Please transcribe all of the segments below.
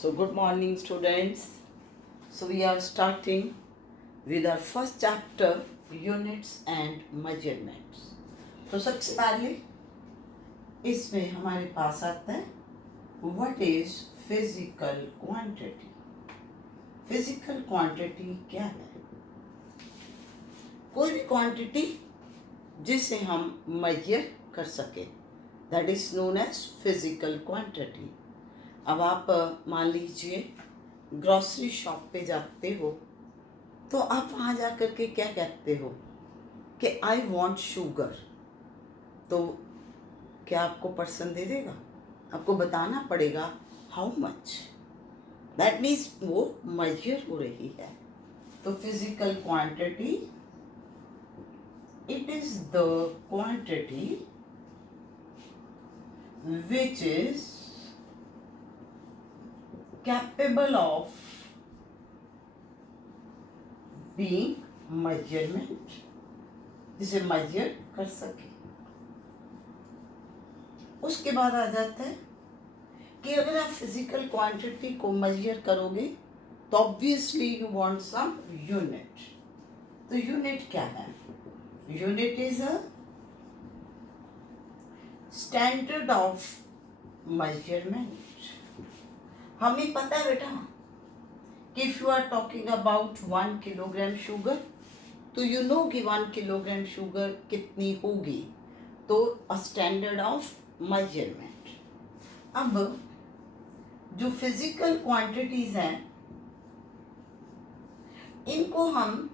So good morning students. So we are starting with our first chapter, units and measurements. तो सबसे पहले इसमें हमारे पास आता है what is physical quantity. Physical quantity क्या है? कोई भी क्वांटिटी जिसे हम मेजर कर सके, that is known as physical quantity. अब आप मान लीजिए ग्रॉसरी शॉप पे जाते हो तो आप वहाँ जा कर के क्या कहते हो कि आई वांट शुगर, तो क्या आपको पर्सन दे देगा? आपको बताना पड़ेगा हाउ मच. दैट मीन्स वो मेजर हो रही है. तो physical quantity, it is the quantity which is capable of being measurement, जिसे measure कर सके. उसके बाद आ जाता है कि अगर आप फिजिकल क्वांटिटी को मेजर करोगे तो obviously you want some unit. तो यूनिट क्या है? Unit is a standard of measurement. हमें पता है बेटा कि if you are talking about 1 kilogram sugar, तो यू नो कि 1 किलोग्राम शुगर कितनी होगी. तो अ स्टैंडर्ड ऑफ मेजरमेंट. अब जो फिजिकल क्वांटिटीज हैं इनको हम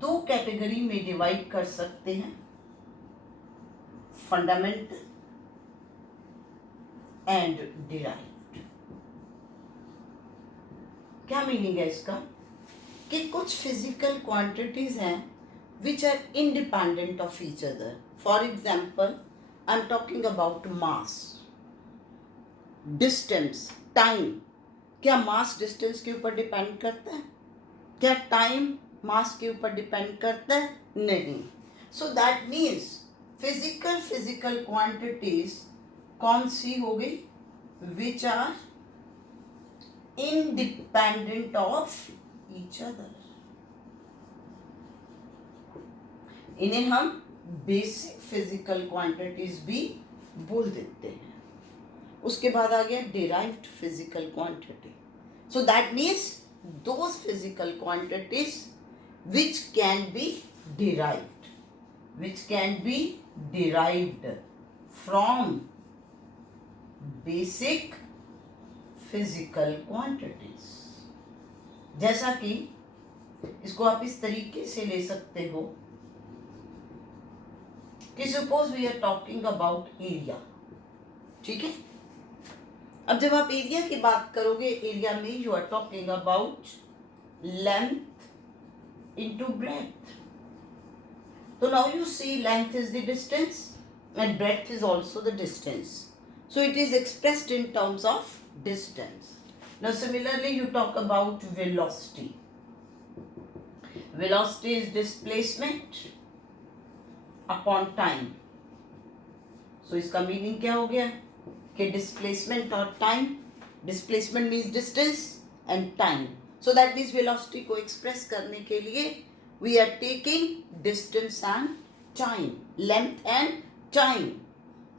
दो कैटेगरी में डिवाइड कर सकते हैं, फंडामेंटल एंड डिराइव्ड. क्या मीनिंग है इसका? कि कुछ फिजिकल क्वांटिटीज हैं which are independent of each other. For example I am talking about mass, distance, time. क्या मास डिस्टेंस के ऊपर डिपेंड करता है? क्या टाइम मास के ऊपर डिपेंड करता है? नहीं. So that means physical quantities कौन सी हो गई? Which are independent of each other. इन्हें हम बेसिक फिजिकल क्वांटिटीज भी बोल देते हैं. उसके बाद आ गया derived physical quantity. So that means those physical quantities which can be derived from basic physical quantities. जैसा कि इसको आप इस तरीके से ले सकते हो कि suppose we are talking about area. ठीक है. अब जब आप एरिया की बात करोगे, एरिया में you are talking about length into breadth. So now you see length is the distance and breadth is also the distance. So it is expressed in terms of distance. Now similarly you talk about velocity. Velocity is displacement upon time. So इसका meaning क्या हो गया कि displacement और time. Displacement means distance and time. So that means velocity को express करने के लिए we are taking distance and time, length and time.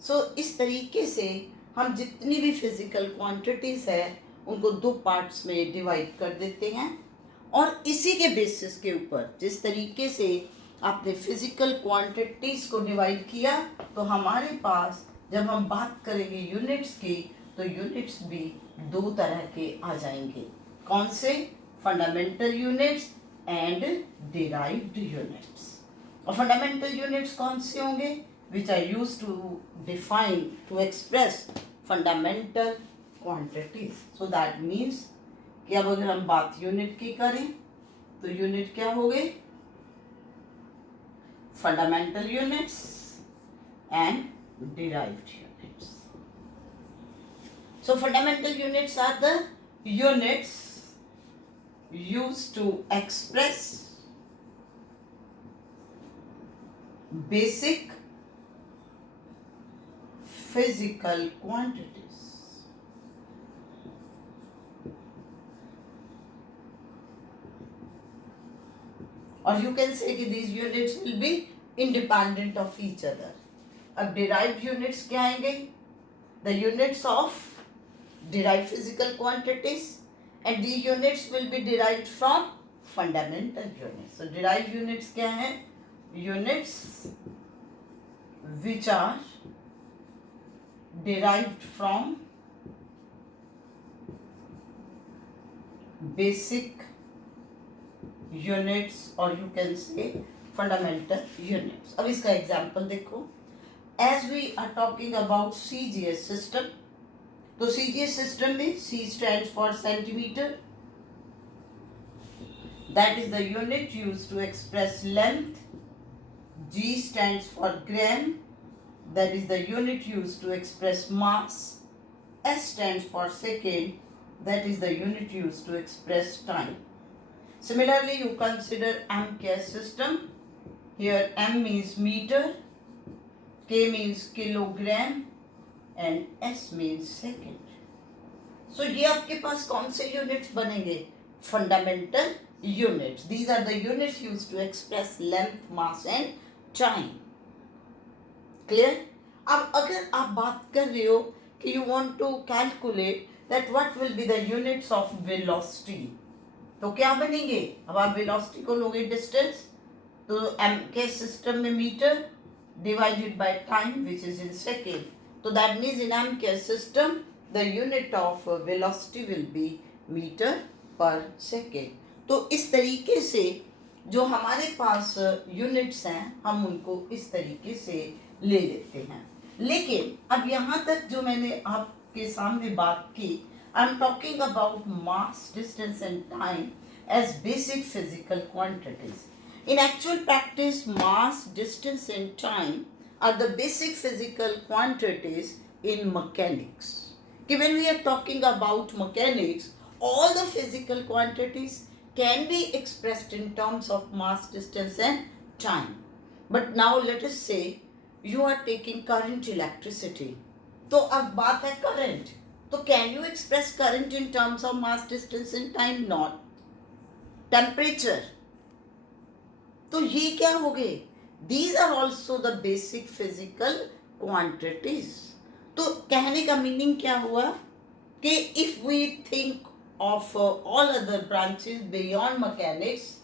So इस तरीके से हम जितनी भी physical quantities है उनको दो parts में divide कर देते हैं. और इसी के basis के ऊपर जिस तरीके से आपने physical quantities को divide किया, तो हमारे पास जब हम बात करेंगे units की, तो units भी दो तरह के आ जाएंगे. कौन से? Fundamental units and derived units. और फंडामेंटल यूनिट्स कौन से होंगे? Which are used to define, to express fundamental quantities. So that means कि अब अगर हम बात यूनिट की करें तो यूनिट क्या हो गए? Fundamental units and derived units. So fundamental units are the units used to express basic physical quantities. और you can say कि these units will be independent of each other. अब derived units क्या आएंगे? The units of derived physical quantities, and these units will be derived from fundamental units. So derived units क्या हैं? Units which are derived from basic units, or you can say fundamental units. अब इसका example देखो. As we are talking about CGS system, तो CGS system में C stands for centimeter, that is the unit used to express length. G stands for gram, that is the unit used to express mass. S stands for second, that is the unit used to express time. Similarly, you consider MKS system. Here M means meter, K means kilogram, and S means second. So ये आपके पास कौन से units बनेंगे? Fundamental units. These are the units used to express length, mass, and time. Clear? अब अगर आप बात कर रहे हो कि you want to calculate that what will be the units of velocity, तो क्या बनेंगे? अब आप velocity को लोगे distance, तो MK system में meter divided by time which is in second. So that means in MK system the unit of velocity will be meter per second. तो इस तरीके से जो हमारे पास यूनिट्स हैं हम उनको इस तरीके से ले लेते हैं. लेकिन अब यहाँ तक जो मैंने आपके सामने बात की, आई am talking about mass, distance and time as basic physical quantities. In actual practice, mass, distance and time are the basic physical quantities in mechanics. When we are talking about mechanics, all the physical quantities can be expressed in terms of mass, distance and time. But now let us say you are taking current, electricity. तो अब बात है current. तो can you express current in terms of mass, distance and time? Not. Temperature, तो ये क्या हो गए? These are also the basic physical quantities. तो कहने का मीनिंग क्या हुआ कि if we think of all other branches beyond mechanics,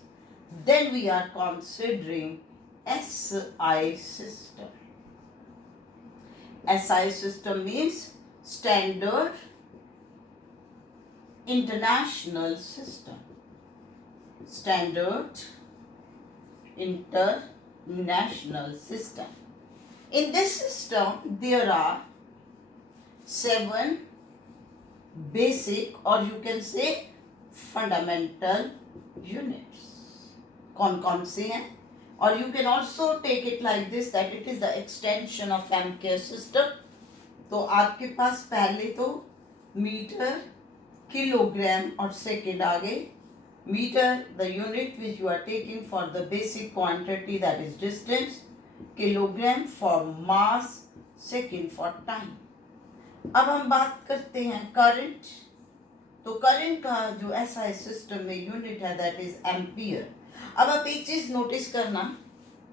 then we are considering SI system. SI system means Standard International System. Standard International System. In this system, there are 7 basic, or you can say fundamental units. कौन से हैं? Or you can also take it like this, that it is the extension of MK system. तो आपके पास पहले तो metre, kilogram और second आ गए. Meter, the unit which you are taking for the basic quantity, that is distance. Kilogram for mass, second for time. अब हम बात करते हैं current. तो current का जो SI system में unit है, that is ampere. अब आप एक चीज नोटिस करना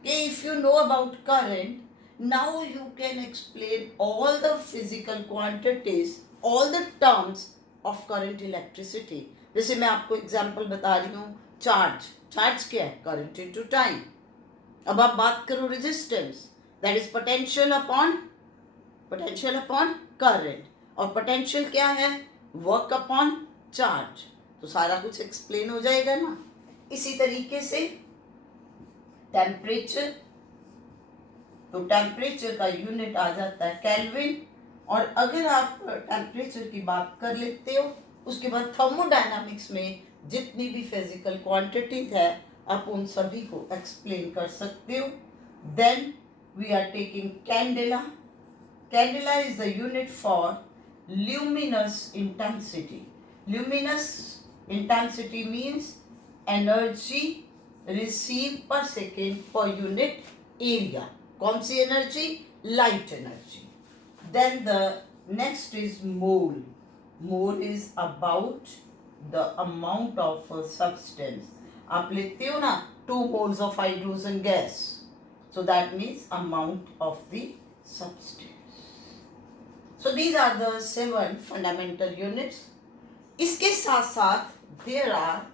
कि if you know about current, now you can explain all the physical quantities, all the terms of current, electricity. जैसे मैं आपको एग्जाम्पल बता रही हूँ, चार्ज क्या है? Current into time. अब आप बात करो resistance, that is potential upon current, और पोटेंशियल क्या है? Work upon charge. तो सारा कुछ एक्सप्लेन हो जाएगा ना. इसी तरीके से टेम्परेचर, तो टेम्परेचर का यूनिट आ जाता है केल्विन. और अगर आप टेम्परेचर की बात कर लेते हो, उसके बाद थर्मोडायनामिक्स में जितनी भी फिजिकल क्वांटिटीज है आप उन सभी को एक्सप्लेन कर सकते हो. Then we are taking candela. Candela is the unit for luminous intensity. Luminous intensity means energy receive per second per unit area. कौन सी energy? Light energy. Then the next is mole. Mole is about the amount of substance. आप लेते हो ना 2 moles of hydrogen gas. So that means amount of the substance. So these are the 7 fundamental units. इसके साथ साथ there are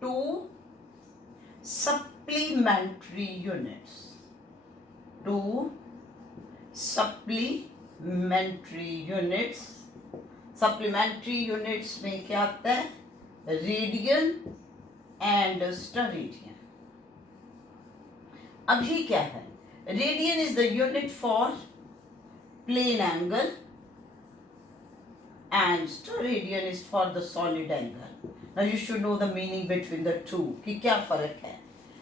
2 supplementary units. 2 supplementary units. Supplementary units में क्या आता है? Radian and steradian. अभी क्या है? Radian is the unit for plane angle and steradian is for the solid angle. Now you should know the meaning between the two कि क्या फर्क है.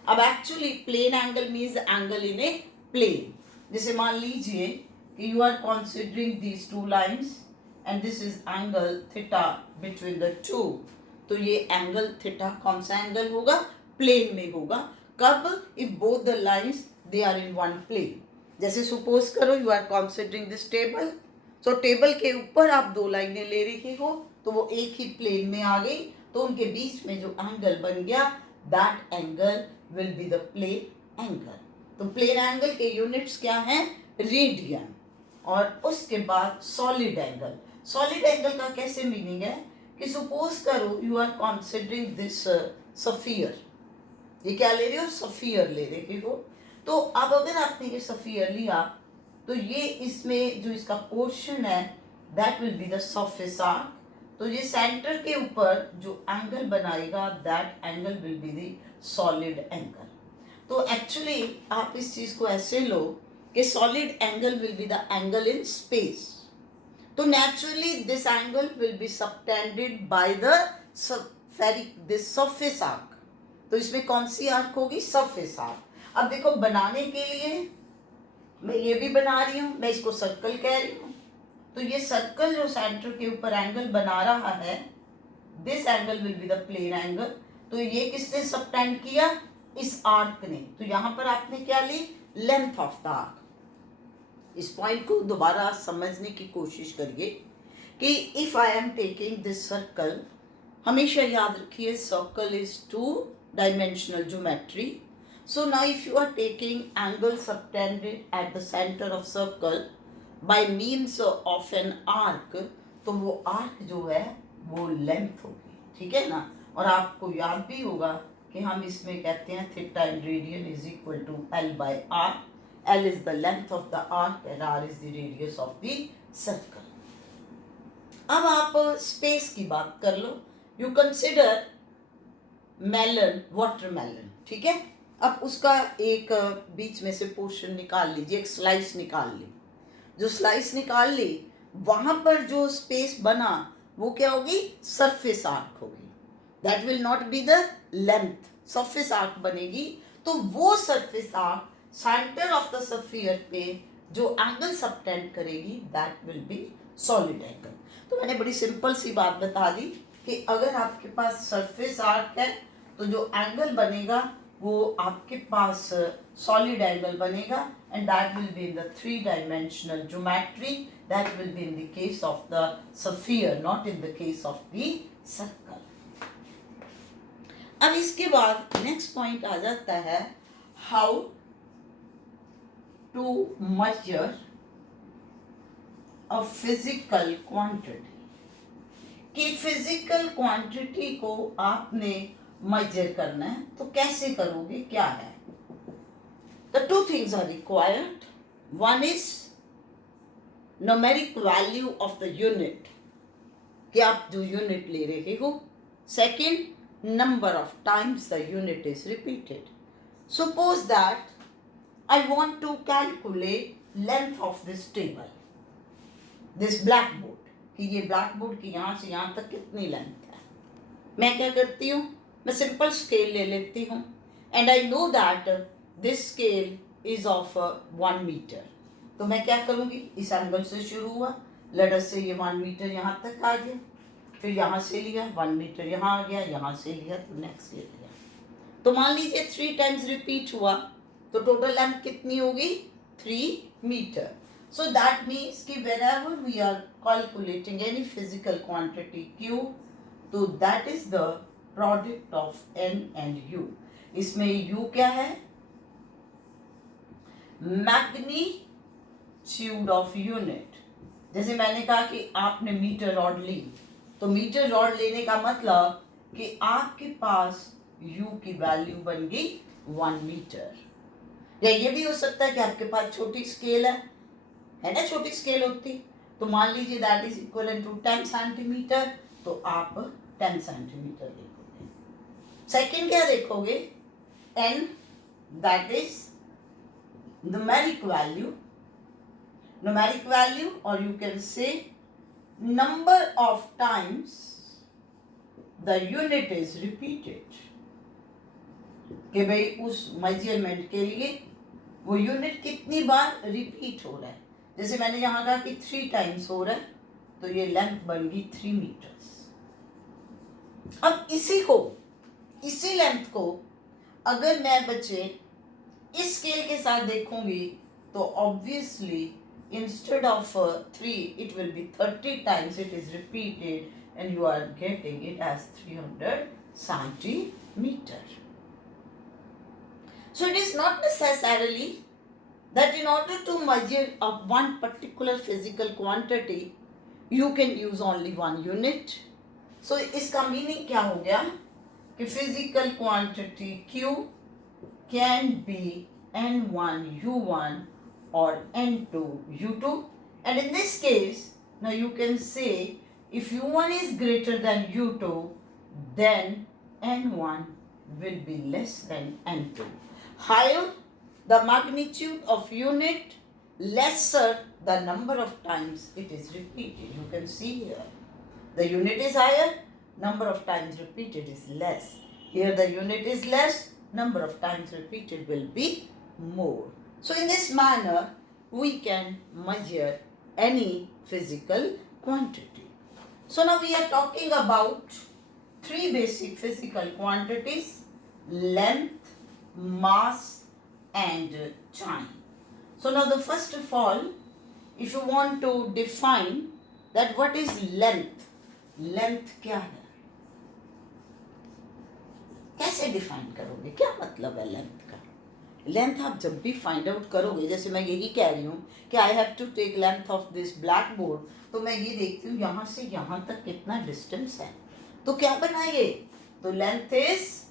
अब actually plane angle means the angle in a plane. जैसे मान लीजिए कि you are considering these 2 lines and this is angle theta between the two. तो ये angle theta कौन सा angle होगा? Plane में होगा. कब? If both the lines they are in one plane. जैसे suppose करो you are considering this table. तो टेबल के ऊपर आप 2 लाइनें ले रही हो तो वो एक ही प्लेन में आ गई, तो उनके बीच में जो एंगल बन गया that angle will be the plane angle. तो प्लेन एंगल के यूनिट्स क्या हैं? रेडियन. और उसके बाद सॉलिड एंगल. सॉलिड एंगल का कैसे मीनिंग है कि सपोज करो you are considering this sphere. ये क्या ले रहे हो? सफियर ले रहे हो. तो अब अगर आपने ये सफियर लिया तो ये इसमें जो इसका पोर्शन है that will be the surface arc. तो ये सेंटर के ऊपर जो एंगल बनाएगा that angle will be the solid angle. तो एक्चुअली आप इस चीज को ऐसे लो कि solid angle will be the angle in space. तो naturally this angle will be subtended by the this surface arc. तो इसमें कौन सी आर्क होगी? Surface arc. अब देखो बनाने के लिए मैं ये भी बना रही हूँ, मैं इसको सर्कल कह रही हूँ. तो ये सर्कल जो सेंटर के ऊपर एंगल बना रहा है this angle will be the plane angle. तो ये किसने सबटेंड किया? इस आर्क ने. तो यहाँ पर आपने क्या ली? Length of the arc. इस पॉइंट को दोबारा समझने की कोशिश करिए कि if I am taking this circle, हमेशा याद रखिए circle is 2 dimensional geometry. So now if you are taking angle subtended at the center of circle by means of an arc, तो वो arc जो है वो length होगी. ठीक है ना? और आपको याद भी होगा कि हम इसमें कहते हैं theta and radian is equal to L by R. L is the length of the arc and R is the radius of the circle. अब आप space की बात कर लो. You consider melon, watermelon. ठीक है? अब उसका एक बीच में से पोर्शन निकाल लीजिए, एक स्लाइस निकाल ली. जो स्लाइस निकाल ली वहां पर जो स्पेस बना वो क्या होगी? सरफेस आर्क होगी. That will not be the length. Surface arc बनेगी. तो वो surface arc centre of the sphere पे जो एंगल सबटेंड करेगी that will B solid angle. तो मैंने बड़ी सिंपल सी बात बता दी कि अगर आपके पास सरफेस आर्क है तो जो एंगल बनेगा वो आपके पास सॉलिड एंगल बनेगा and that will be in the 3 dimensional geometry. That will be in the case of the sphere, not in the case of the circle. अब इसके बाद नेक्स्ट पॉइंट आ जाता है how to measure a physical quantity. कि physical quantity को आपने major करना है तो कैसे करोगे? क्या है? The 2 things are required. One is numeric value of the unit, कि आप जो यूनिट ले रहे हो. Second, number of times the unit is repeated. Suppose that I want to calculate length of this table, this blackboard, कि ये blackboard की यहाँ से यहाँ तक कितनी लेंथ है. मैं क्या करती हूँ? मैं सिंपल स्केल ले लेती हूँ and I know that this scale is of 1 metre. तो मैं क्या करूँगी? इस एंगल से शुरू हुआ, लेट अस से ये 1 मीटर यहाँ तक आ गया, फिर यहाँ से लिया 1 मीटर यहाँ आ गया, यहाँ से लिया तो नेक्स्ट ले लिया. तो मान लीजिए 3 टाइम्स रिपीट हुआ तो टोटल लेंथ कितनी होगी? 3 मीटर. सो दैट मीन्स कि whenever we are calculating any physical quantity Q, तो that is the product of N and U. इसमें u क्या है, मैग्नीट्यूड ऑफ यूनिट। जैसे मैंने कहा कि आपने मीटर रॉड ली, तो मीटर रॉड लेने का मतलब कि आपके पास u की वैल्यू बन गई 1 मीटर। या ये भी हो सकता है कि आपके पास छोटी स्केल है ना, छोटी स्केल होती, तो मान लीजिए that is equal to 10 centimetre, तो आप 10 सेंटीमीटर देखोगे। सेकंड क्या देखोगे, n, that is numeric value, or you can say number of times the unit is repeated, कि भाई उस मेजरमेंट के लिए वो यूनिट कितनी बार रिपीट हो रहा है। जैसे मैंने यहाँ कहा कि 3 टाइम्स हो रहा है, तो ये लेंथ बन गई 3 मीटर्स। अब इसी लेंथ को अगर मैं बच्चे इस स्केल के साथ देखूंगी, तो obviously instead of 3 it will be 30 times it is repeated, and you are getting it as 300 centimeter. So it is not necessarily that in order to measure of one particular physical quantity you can use only one unit. So इसका meaning क्या हो गया कि physical quantity Q can be N1 U1 or N2 U2, and in this case now you can say if U1 is greater than U2, then N1 will be less than N2. Higher the magnitude of unit, lesser the number of times it is repeated. You can see here the unit is higher, number of times repeated is less. Here the unit is less, number of times repeated will be more. So in this manner we can measure any physical quantity. So now we are talking about 3 basic physical quantities: length, mass and time. So now the first of all, if you want to define that what is length, length क्या है, कैसे define करोगे, क्या मतलब है length का। Length आप जब भी फाइंड आउट करोगे, जैसे मैं यही कह रही हूँ कि I have to take length of this black board, तो मैं ये देखती हूँ यहाँ से यहाँ तक कितना डिस्टेंस है, तो क्या बनाइए, तो length is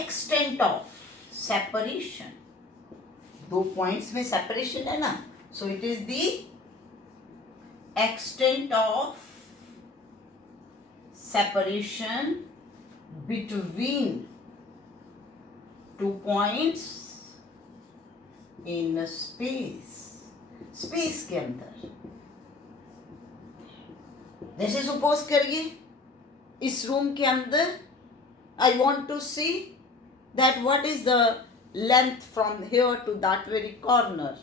extent of separation, 2 points में सेपरेशन है ना, so it is the extent of separation between 2 points in space के अंदर। जैसे सपोज करिए इस रूम के अंदर I want to see that what is the length from here to that very corner,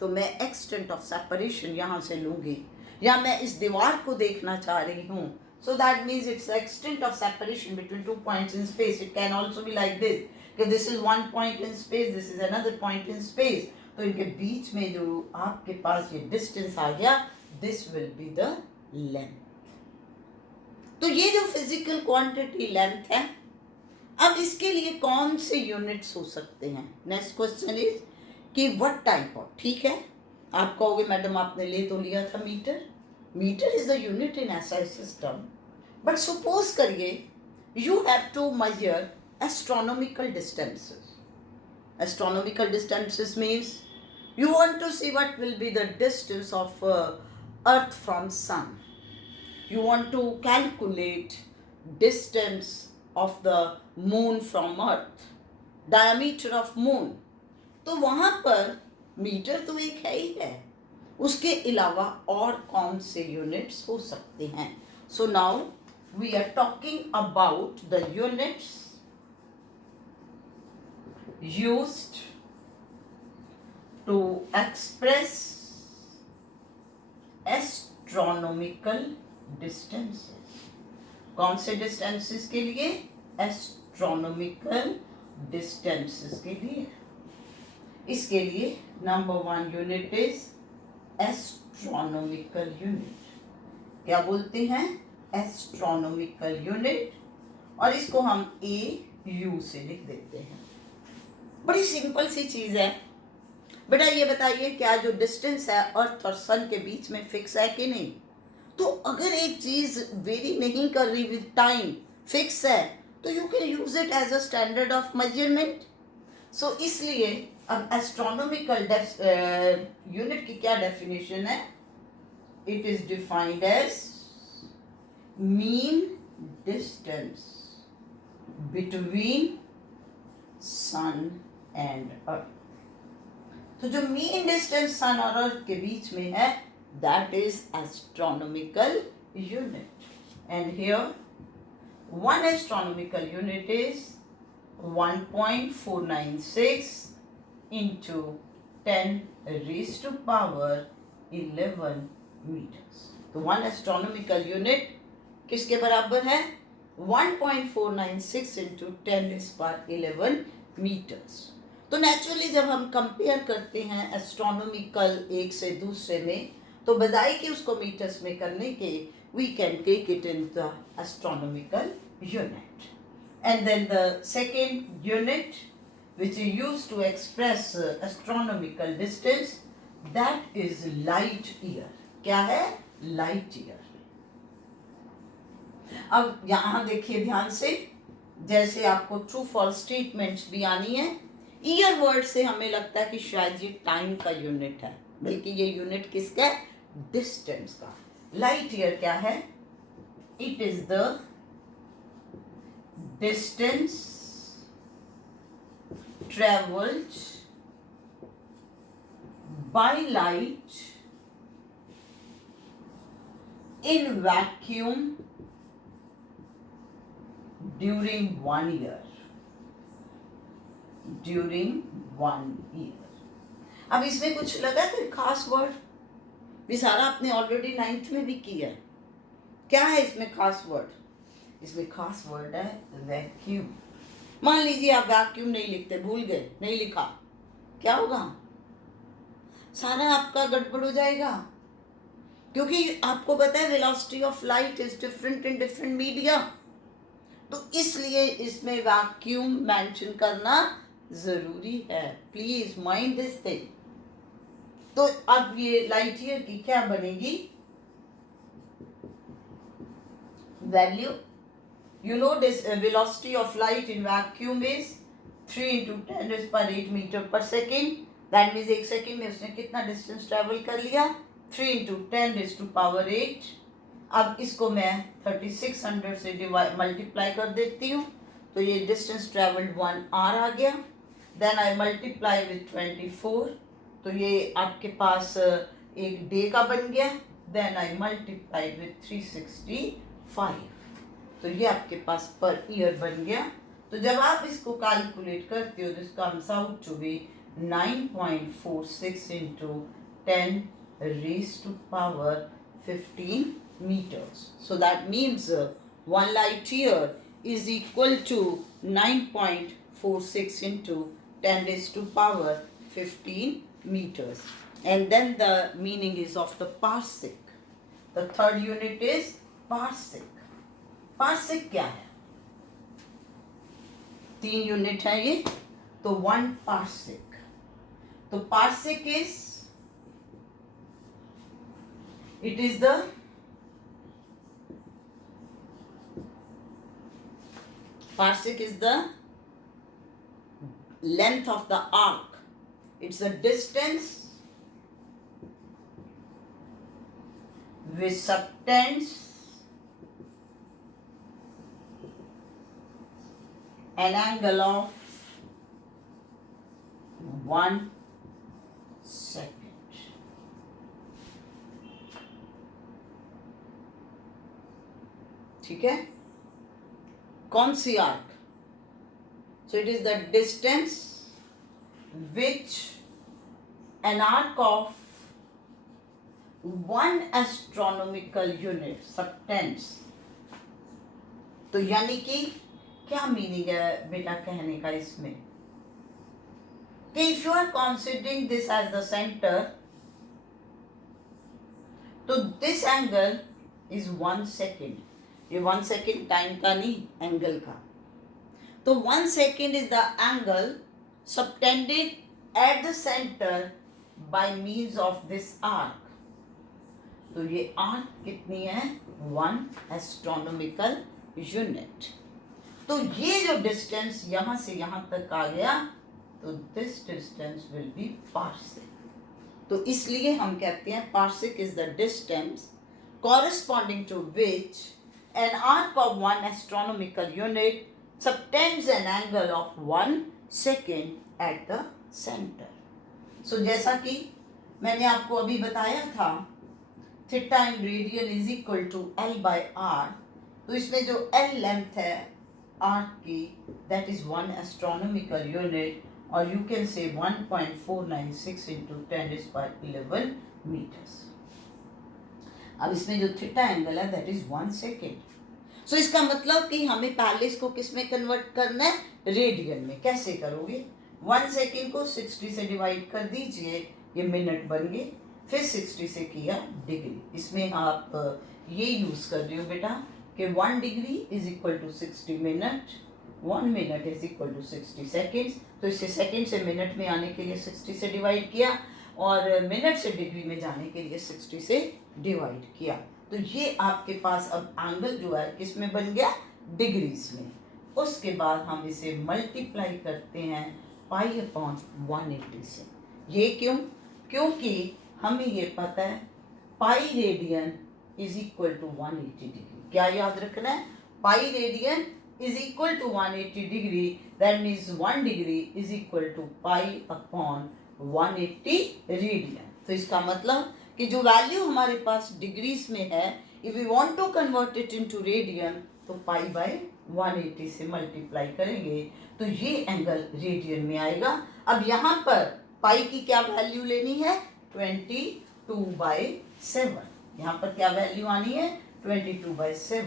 तो मैं एक्सटेंट ऑफ सेपरेशन यहाँ से लूंगी, या मैं इस दीवार को देखना चाह रही हूँ, so that means it's the extent of separation between 2 points in space. It can also be like this, कि this is one point in space, this is another point in space, तो इनके बीच में जो आपके पास ये डिस्टेंस आ गया, this will be the length. तो ये जो फिजिकल क्वांटिटी लेंथ है, अब इसके लिए कौन से यूनिट्स हो सकते हैं। नेक्स्ट क्वेश्चन इज कि व्हाट टाइप ऑफ, ठीक है आप कहोगे मैडम आपने ले तो लिया था metre, metre is the unit in SI system, but suppose करिए you have to measure astronomical distances. Astronomical distances means you want to see what will be the distance of earth from sun, you want to calculate distance of the moon from earth, diameter of moon, तो वहाँ पर metre तो एक है ही है, उसके अलावा और कौन से यूनिट्स हो सकते हैं। So now we are talking about the units used to express astronomical distances। कौन से डिस्टेंसेस के लिए, एस्ट्रोनॉमिकल डिस्टेंसेस के लिए। इसके लिए number 1 unit is astronomical unit. क्या बोलते हैं, एस्ट्रोनॉमिकल यूनिट, और इसको हम A यू से लिख देते हैं। बड़ी सिंपल सी चीज है। बेटा ये बताइए क्या जो डिस्टेंस है अर्थ और सन के बीच में फिक्स है कि नहीं? तो अगर एक चीज वेरी नहीं कर रही विद टाइम, फिक्स है, तो you can use it as a standard of measurement. So इसलिए अब एस्ट्रोनॉमिकल यूनिट की क्या डेफिनेशन है? It is defined as mean distance between sun and earth. तो जो मीन डिस्टेंस सन और अर्थ के बीच में है, that is astronomical unit. And here one astronomical unit is 1.496 into 10 raised to power 11 meters। तो one astronomical unit किसके बराबर है? 1.496 into 10 raised to power 11 meters। तो नेचुरली जब हम कंपेयर करते हैं एस्ट्रोनॉमिकल एक से दूसरे में, तो बजाय कि उसको मीटर्स में करने के, we can take it in the astronomical unit। And then the second unit which is used to express astronomical distance, that is light year। क्या है? light year। अब यहाँ देखिए ध्यान से, जैसे आपको ट्रू फॉल्स स्टेटमेंट्स भी आनी है, ईयर वर्ड से हमें लगता है कि शायद ये टाइम का यूनिट है, बल्कि ये यूनिट किसका है? डिस्टेंस का। लाइट ईयर क्या है? It is the distance travelled by light in vacuum during 1 year। During 1 year। अब इसमें कुछ लगा कोई खास वर्ड? ये सारा आपने ऑलरेडी 9th में भी किया है। क्या है इसमें खास वर्ड? इसमें खास वर्ड है वैक्यूम। मान लीजिए आप वैक्यूम नहीं लिखते, भूल गए, नहीं लिखा, क्या होगा? सारा आपका गड़बड़ हो जाएगा, क्योंकि आपको पता है velocity of light is different in different media. तो इसलिए इसमें वैक्यूम मेंशन करना जरूरी है। Please mind this thing. तो अब ये लाइट ईयर की क्या बनेगी? Value, you know this velocity of light in vacuum is 3 into 10 raised to power 8 meter per second। that means एक सेकेंड में उसने कितना डिस्टेंस ट्रेवल कर लिया? 3 into 10 raised to power 8। अब इसको मैं 3600 से मल्टीप्लाई कर देती हूँ, तो ये डिस्टेंस ट्रेवल्ड 1 hour आ गया। देन आई मल्टीप्लाई विथ 24, तो ये आपके पास एक डे का बन गया। देन आई मल्टीप्लाई विथ 365, तो ये आपके पास पर ईयर बन गया। तो जब आप इसको कैलकुलेट करते हो तो इसका comes out to be 9.46 into 10 raised to power 15 meters। So that means 1 light year is equal to 9.46 into 10 raised to power 15 meters। And then the meaning is of the parsec। The third unit is parsec। Parsec क्या है? 3 unit है ये, तो 1 parsec. तो parsec is, it is the parsec is the length of the arc. It's the distance which subtends an angle of 1 second। ठीक है? कौन सी arc? So it is the distance which an arc of 1 astronomical unit subtends। तो यानी कि क्या meaning है बेटा कहने का इसमें? कि if you are considering this as the centre, तो दिस एंगल इज 1 second। ये 1 second टाइम का नहीं, एंगल का। तो 1 second is the angle subtended at the center by means of this arc. तो ये arc कितनी है? 1 astronomical unit. तो ये जो डिस्टेंस यहाँ से यहाँ तक आ गया, तो this distance will be parsec. तो इसलिए हम कहते हैं parsec is the distance corresponding to which an arc of 1 astronomical unit subtends an angle of 1 second at the center. So जैसा कि मैंने आपको अभी बताया था, theta in radian is equal to L by R. तो इसमें जो L लेंथ है आर्क की, दैट इज 1 astronomical unit, और you can say 1.496 into 10⁻11 meters. अब इसमें जो थीटा एंगल है दैट इज 1 सेकेंड. सो इसका मतलब कि हमें पहले इसको किस में कन्वर्ट करना है? रेडियन में. कैसे करोगे? 1 सेकेंड को 60 से डिवाइड कर दीजिए, ये मिनट बन गए. फिर 60 से किया डिग्री. इसमें आप ये यूज कर रहे हो बेटा कि 1 degree is equal to 60 minute, 1 minute is equal to 60 seconds. तो इसे सेकेंड से मिनट में आने के लिए 60 से डिवाइड किया, और मिनट से डिग्री में जाने के लिए 60 से डिवाइड किया. तो ये आपके पास अब एंगल जो है किस में बन गया? डिग्रीज में. उसके बाद हम इसे मल्टीप्लाई करते हैं पाई अपॉन 180 से. ये क्यों? क्योंकि हमें ये पता है pi radian is equal to 180 degree. क्या याद रखना है? Pi radian is equal to 180 degree. That means 1 degree is equal to pi upon 180 radian. तो इसका मतलब कि जो वैल्यू हमारे पास डिग्रीज में है, if we want to convert it into radian, तो पाई बाय 180 से मल्टीप्लाई करेंगे तो ये एंगल रेडियन में आएगा. अब यहाँ पर पाई की क्या वैल्यू लेनी है? 22/7. यहाँ पर क्या वैल्यू आनी है? 22/7.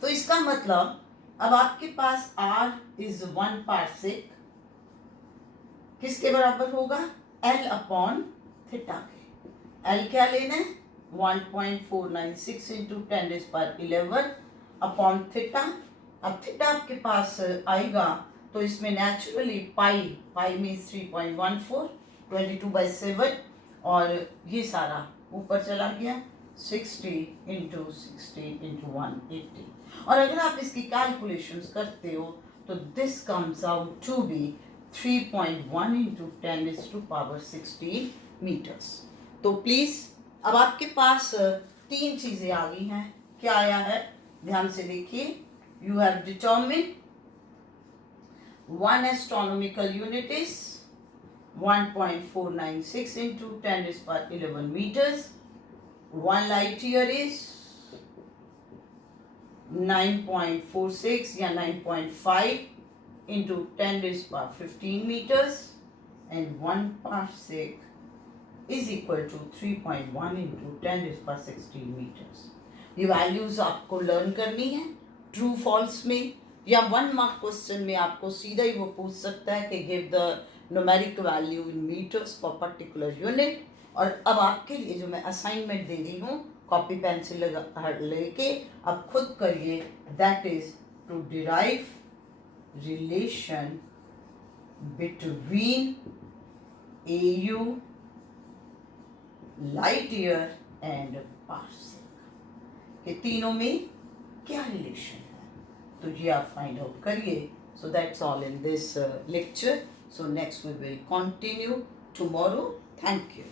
तो इसका मतलब अब आपके पास R इज 1 पार्सेक किसके बराबर होगा? L अपॉन थीटा के. L क्या लेना है? 1.496 into 10⁻11 अपॉन थीटा. अब थीटा आपके पास आएगा तो इसमें नेचुरली पाई मीन्स 3.14, 22/7, और ये सारा ऊपर चला गया 60 into 60 into 180. और अगर आप इसकी कैलकुलेशंस करते हो तो this comes out to be 3.1 into 10⁻16 metres. तो प्लीज अब आपके पास 3 चीजें आ गई हैं. क्या आया है? ध्यान से देखिए. You have determine 1 astronomical unit is 1.496 into 10⁻11 meters. 1 light year is 9.46 या 9.5 into 10⁻15 meters, and 1 parsec is equal to 3.1 into 10⁻16 meters. ये वैल्यूज आपको लर्न करनी है. ट्रू फॉल्स में या 1 मार्क क्वेश्चन में आपको सीधा ही वो पूछ सकता है कि give the numeric value in metres for particular unit. और अब आपके लिए जो मैं असाइनमेंट दे रही हूँ, कॉपी पेंसिल लेके अब खुद करिए. That is to derive relation between AU, light year and parsec. ये तीनों में क्या रिलेशन है, तो ये आप फाइंड आउट करिए. So that's all in this lecture. So next we will continue tomorrow. Thank you.